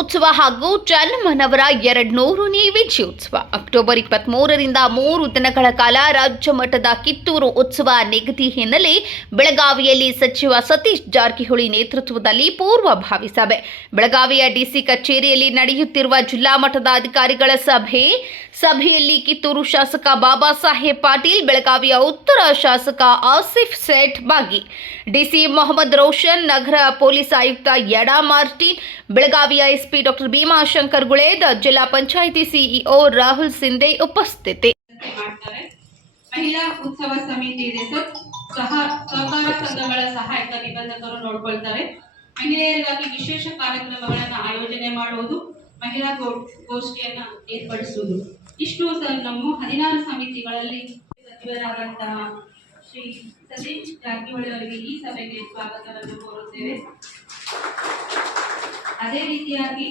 ಉತ್ಸವ ಹಾಗೂ ಚನ್ನಮ್ಮನವರ 200ನೇ ವಿಜಯೋತ್ಸವ ಅಕ್ಟೋಬರ್ 23ರಿಂದ 3 ದಿನಗಳ ಕಾಲ ರಾಜ್ಯ ಮಟ್ಟದ ಕಿತ್ತೂರು ಉತ್ಸವ ನಿಗದಿ ಹಿನ್ನೆಲೆ ಬೆಳಗಾವಿಯಲ್ಲಿ ಸಚಿವ ಸತೀಶ್ ಜಾರಕಿಹೊಳಿ ನೇತೃತ್ವದಲ್ಲಿ ಪೂರ್ವಭಾವಿ ಸಭೆ. ಬೆಳಗಾವಿಯ ಡಿಸಿ ಕಚೇರಿಯಲ್ಲಿ ನಡೆಯುತ್ತಿರುವ ಜಿಲ್ಲಾ ಮಟ್ಟದ ಅಧಿಕಾರಿಗಳ ಸಭೆಯಲ್ಲಿ ಕಿತ್ತೂರು ಶಾಸಕ ಬಾಬಾ ಸಾಹೇಬ್ ಪಾಟೀಲ್, ಬೆಳಗಾವಿಯ ಉತ್ತರ ಶಾಸಕ ಆಸಿಫ್ ಸೇಠ್ ಭಾಗಿ, ಡಿಸಿ ಮೊಹಮ್ಮದ್ ರೋಷನ್, ನಗರ ಪೊಲೀಸ್ ಆಯುಕ್ತ ಯಡಾ ಮಾರ್ಟಿನ್, ಬೆಳಗಾವಿಯ ಎಸ್ಪಿ ಡಾಕ್ಟರ್ ಭೀಮಾಶಂಕರ್ ಗುಳೇದ್, ಜಿಲ್ಲಾ ಪಂಚಾಯಿತಿ ಸಿಇಒ ರಾಹುಲ್ ಸಿಂಧೆ ಉಪಸ್ಥಿತಿ. ಮಹಿಳಾ ಉತ್ಸವ ಸಮಿತಿ ಇದೆ ಸರ್. ಸಹಕಾರ ಸಂಘಗಳ ಸಹಾಯಕ ನಿಬಂಧಕರು ನೋಡ್ಕೊಳ್ತಾರೆ. ಮಹಿಳೆಯರಿಗಾಗಿ ವಿಶೇಷ ಕಾರ್ಯಕ್ರಮಗಳನ್ನು ಆಯೋಜನೆ ಮಾಡುವುದು, ಮಹಿಳಾ ಗೋಷ್ಠಿಯನ್ನ ಏರ್ಪಡಿಸುವುದು. ಇಷ್ಟು ಸರ್ ನಮ್ಮ 16 ಸಮಿತಿಗಳಲ್ಲಿ ಸಚಿವರಾದಂತಹ ಶ್ರೀ ಸತೀಶ್ ಜಾರಕಿಹೊಳಿ ಅವರಿಗೆ ಈ ಸಭೆಗೆ ಸ್ವಾಗತವನ್ನು ಕೋರುತ್ತೇವೆ. ಅದೇ ರೀತಿಯಾಗಿ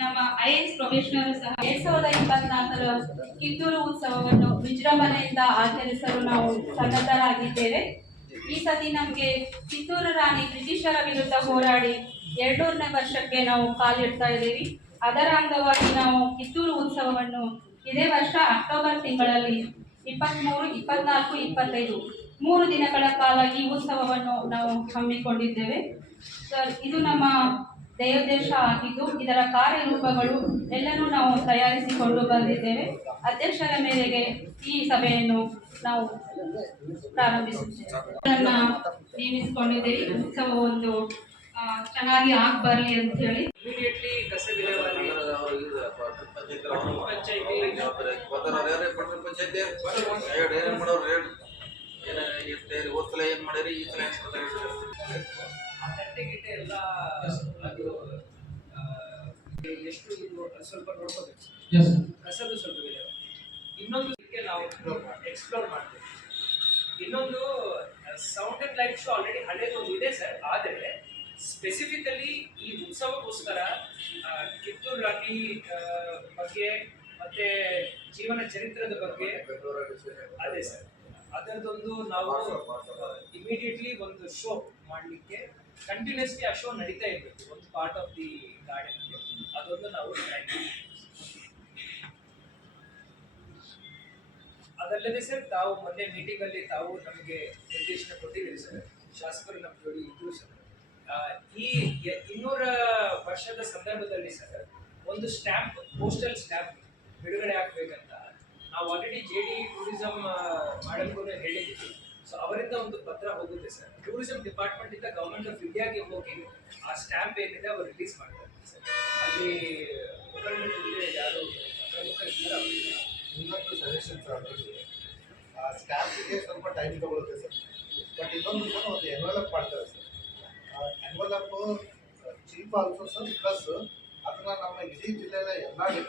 ನಮ್ಮ IAS ಪ್ರೊಫೆಷನಲ್ ಸಹ 2024ರ ಕಿತ್ತೂರು ಉತ್ಸವವನ್ನು ವಿಜೃಂಭಣೆಯಿಂದ ಆಚರಿಸಲು ನಾವು ಸನ್ನದ್ಧರಾಗಿದ್ದೇವೆ. ಈ ಸತಿ ನಮಗೆ ಕಿತ್ತೂರು ರಾಣಿ ಬ್ರಿಟಿಷರ ವಿರುದ್ಧ ಹೋರಾಡಿ 200ನೇ ವರ್ಷಕ್ಕೆ ನಾವು ಕಾಲಿಡ್ತಾ ಇದ್ದೀವಿ. ಅದರ ಅಂಗವಾಗಿ ನಾವು ಕಿತ್ತೂರು ಉತ್ಸವವನ್ನು ಇದೇ ವರ್ಷ ಅಕ್ಟೋಬರ್ ತಿಂಗಳಲ್ಲಿ 23, 24, 25 3 ದಿನಗಳ ಕಾಲ ಈ ಉತ್ಸವವನ್ನು ನಾವು ಹಮ್ಮಿಕೊಂಡಿದ್ದೇವೆ ಸರ್. ಇದು ನಮ್ಮ ದೇವೋದ್ದೇಶ ಆಗಿದ್ದು ಇದರ ಕಾರ್ಯರೂಪಗಳು ಎಲ್ಲನೂ ನಾವು ತಯಾರಿಸಿಕೊಂಡು ಬಂದಿದ್ದೇವೆ. ಅಧ್ಯಕ್ಷರ ಮೇರೆಗೆ ಈ ಸಭೆಯನ್ನು ನಾವು ಪ್ರಾರಂಭಿಸುತ್ತೇವೆ. ನೇಮಿಸಿಕೊಂಡಿದ್ದೇವೆ. ಉತ್ಸವ ಒಂದು ಚೆನ್ನಾಗಿ ಆಗ್ಬರ್ಲಿ ಅಂತ ಹೇಳಿ ಇಮಿಡಿಯೇಟ್ಲಿ ಕಸ ವಿಲೇವಾರಿ ಎಲ್ಲ ಎಷ್ಟು ಇದು ಸ್ವಲ್ಪ ನೋಡ್ಕೋಬೇಕು. ಕಸದ ಸ್ವಲ್ಪ ವಿಲೇವಾರಿ. ಇನ್ನೊಂದು ನಾವು ಎಕ್ಸ್ಪ್ಲೋರ್ ಮಾಡ್ತೀವಿ. ಇನ್ನೊಂದು sound and light show already ಹಳೇದೊಂದು ಇದೆ ಸರ್. ಆದರೆ ಸ್ಪೆಸಿಫಿಕಲಿ ಈ ಉತ್ಸವಕ್ಕೋಸ್ಕರ ಕಿತ್ತೂರು ರಾಣಿ ಬಗ್ಗೆ ಮತ್ತೆ ಜೀವನ ಚರಿತ್ರದ ಬಗ್ಗೆ ಅದೇ ಸರ್, ಅದರದೊಂದು ನಾವು ಇಮಿಡಿಯೇಟ್ಲಿ ಒಂದು ಶೋ ಮಾಡಲಿಕ್ಕೆ ಕಂಟಿನ್ಯೂಸ್ಲಿ ಆ ಶೋ ನಡೀತಾ ಇರಬೇಕು. ಒಂದು ಪಾರ್ಟ್ ಆಫ್ ದಿ ಗಾರ್ಡನ್ ಅದೊಂದು ನಾವು ಅದಲ್ಲದೆ ಸರ್, ತಾವು ಮೊನ್ನೆ ಮೀಟಿಂಗ್ ಅಲ್ಲಿ ತಾವು ನಮಗೆ ನಿರ್ದೇಶನ ಕೊಟ್ಟಿದ್ದೀರಿ ಸರ್. ಶಾಸಕರು ನಮ್ಮ ಜೋಡಿ ಇದ್ರು ಸರ್. ಈ 200 ವರ್ಷದ ಸಂದರ್ಭದಲ್ಲಿ ಸರ್ ಒಂದು ಸ್ಟ್ಯಾಂಪ್, ಪೋಸ್ಟಲ್ ಸ್ಟ್ಯಾಂಪ್ ಬಿಡುಗಡೆ ಆಗ್ಬೇಕಂತ ನಾವು ಆಲ್ರೆಡಿ JD ಟೂರಿಸಂ ಮಾಡಕ್ಕೂ ಹೇಳಿದ್ದೀವಿ. ಸೊ ಅವರಿಂದ ಒಂದು ಪತ್ರ ಹೋಗುತ್ತೆ ಸರ್. ಟೂರಿಸಂ ಡಿಪಾರ್ಟ್ಮೆಂಟ್ ಇಂದ ಗವರ್ಮೆಂಟ್ ಆಫ್ ಇಂಡಿಯಾಗೆ ಹೋಗಿ ಆ ಸ್ಟ್ಯಾಂಪ್ ಏನಿದೆ ಅವರು ರಿಲೀಸ್ ಮಾಡ್ತಾರೆ ಸರ್. ಅಲ್ಲಿ ಮುಖಂಡರು ಯಾರು ಪ್ರಮುಖ ಇದ್ದಾರೆ ಇನ್ನೊಂದು ಸಜೆಷನ್ಸ್ ಆ ಸ್ಟ್ಯಾಂಪಿಗೆ ಸ್ವಲ್ಪ ಟೈಮ್ ತಗೊಳುತ್ತೆ ಸರ್. ಬಟ್ ಇನ್ನೊಂದು ಒಂದು ಎನ್ವೆಲಪ್ ಮಾಡ್ತಾರೆ sir. Envelope cheap also sir. Plus ಅದನ್ನ ನಮ್ಮ ಇಡೀ ಜಿಲ್ಲೆಯ ಎಲ್ಲ ಡಿಪಾರ್ಟ್ಮೆಂಟ್